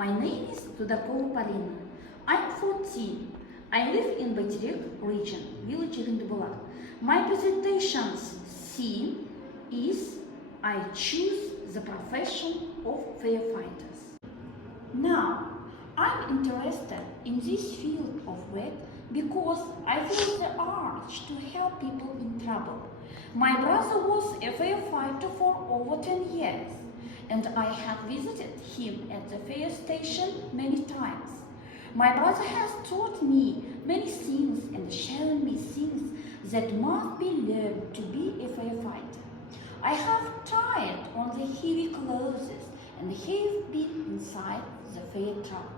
My name is Tudakova Polina. I'm 14. I live in Batirik region, village Rindubulat. My presentation's theme is I choose the profession of firefighters. Now, I'm interested in this field of work because I feel the urge to help people in trouble. My brother was a firefighter for over 10 years, and I have visited him at the fire station many times. My brother has taught me many things and shown me things that must be learned to be a firefighter. I have tried on the heavy clothes and have been inside the fire truck.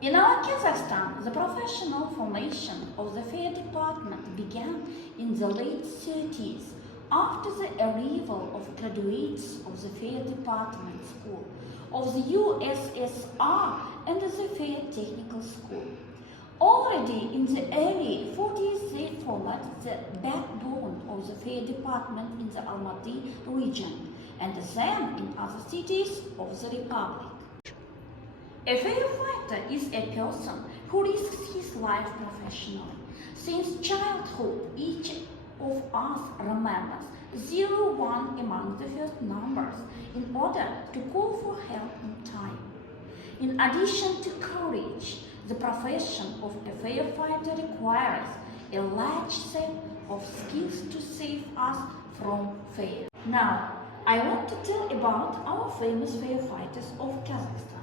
In our Kazakhstan, the professional formation of the fire department began in the late 30s after the arrival of graduates of the fire department school of the USSR and the fire technical school. Already in the early 40s, they formed the backbone of the fire department in the Almaty region and then in other cities of the Republic. A firefighter is a person who risks his life professionally. Since childhood, each of us remembers 01 among the first numbers in order to call for help in time. In addition to courage, the profession of a firefighter requires a large set of skills to save us from fire. Now, I want to tell about our famous firefighters of Kazakhstan.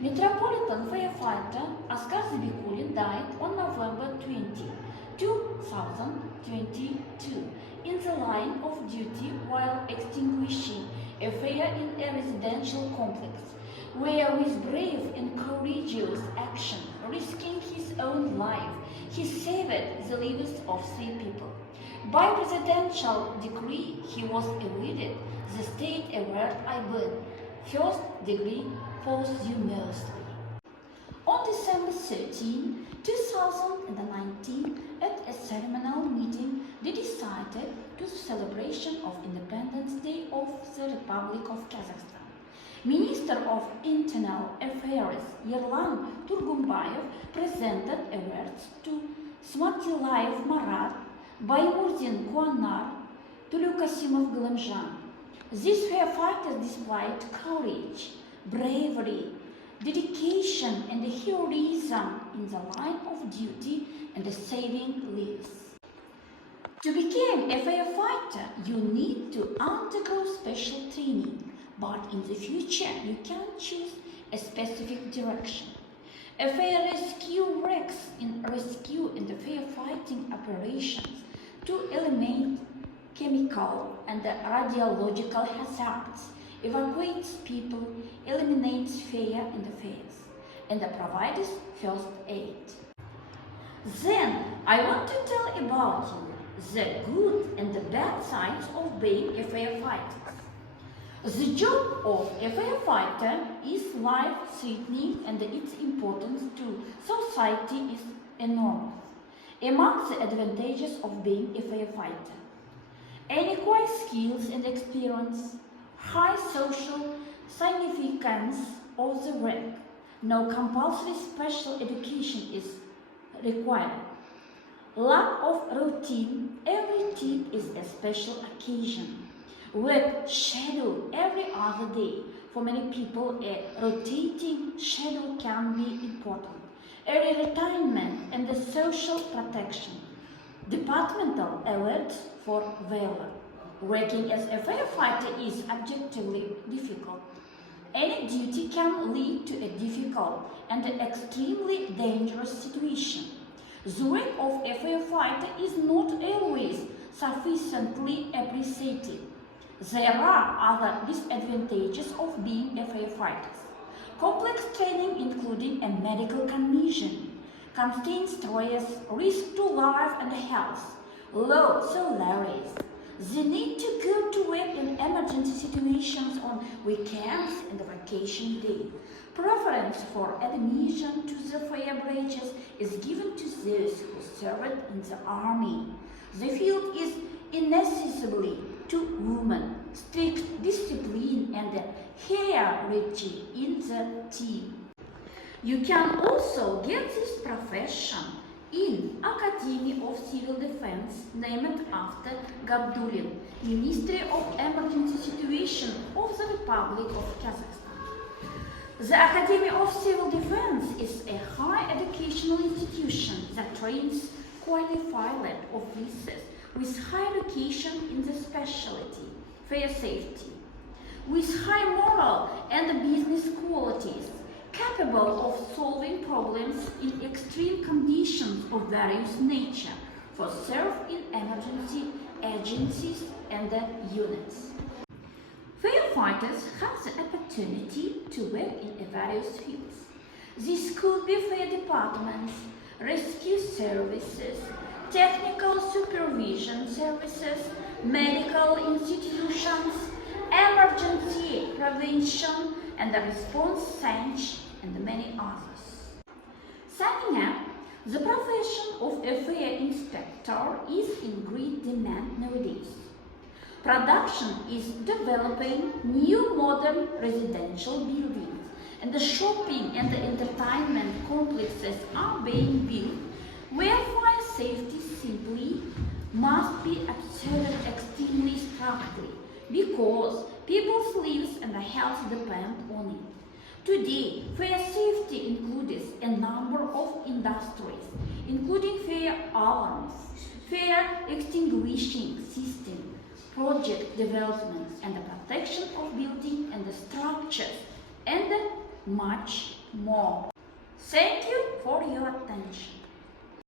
Metropolitan firefighter Askar Zabikulin died on November 20, 2022 in the line of duty while extinguishing a fire in a residential complex, where with brave and courageous action, risking his own life, he saved the lives of 3 people. By presidential decree, he was awarded the State Award IBAN, first degree posthumously. On December 13, 2019, at a ceremonial meeting, they decided to the celebration of Independence Day of the Republic of Kazakhstan. Minister of Internal Affairs Yerlan Turgumbayev presented awards to Smatilayev Marat, Baymurdin Kuanar, Tulukasimov Glamjan. These firefighters displayed courage, bravery, dedication and heroism in the line of duty and saving lives. To become a firefighter, you need to undergo special training, but in the future you can choose a specific direction. A fire rescue works in rescue and firefighting operations to eliminate chemical and radiological hazards, evacuates people, eliminates fire in the fires, and provides first aid. Then I want to tell about you the good and the bad sides of being a firefighter. The job of a firefighter is life-threatening and its importance to society is enormous. Among the advantages of being a firefighter: adequate skills and experience, high social significance of the work, no compulsory special education is required, lack of routine, every tip is a special occasion, work schedule every other day. For many people, a rotating schedule can be important, early retirement and the social protection, departmental alerts for valor. Working as a firefighter is objectively difficult. Any duty can lead to a difficult and extremely dangerous situation. The work of a firefighter is not always sufficiently appreciated. There are other disadvantages of being a firefighter. Complex training, including a medical condition, constant stress, risk to life and health, low salaries, the need to go to work in emergency situations on weekends and vacation day. Preference for admission to the fire branches is given to those who served in the army. The field is inaccessible to women. Strict discipline and hierarchy in the team. You can also get this profession in Academy of Civil Defense, named after Gabdulin, Ministry of Emergency Situation of the Republic of Kazakhstan. The Academy of Civil Defense is a higher educational institution that trains qualified officers with high education in the specialty, fire safety, with high moral and business qualities, capable of solving problems in extreme conditions of various nature for serve in emergency agencies and units. Firefighters have the opportunity to work in various fields. These could be fire departments, rescue services, technical supervision services, medical institutions, emergency prevention and response science, and many others. Summing up, the profession of a fire inspector is in great demand nowadays. Production is developing new modern residential buildings, and the shopping and the entertainment complexes are being built where fire safety simply must be observed extremely strictly because people's lives and health depend on it. Today, fire safety includes a number of industries, including fire alarms, fire extinguishing system, project development and the protection of buildings and the structures, and much more. Thank you for your attention.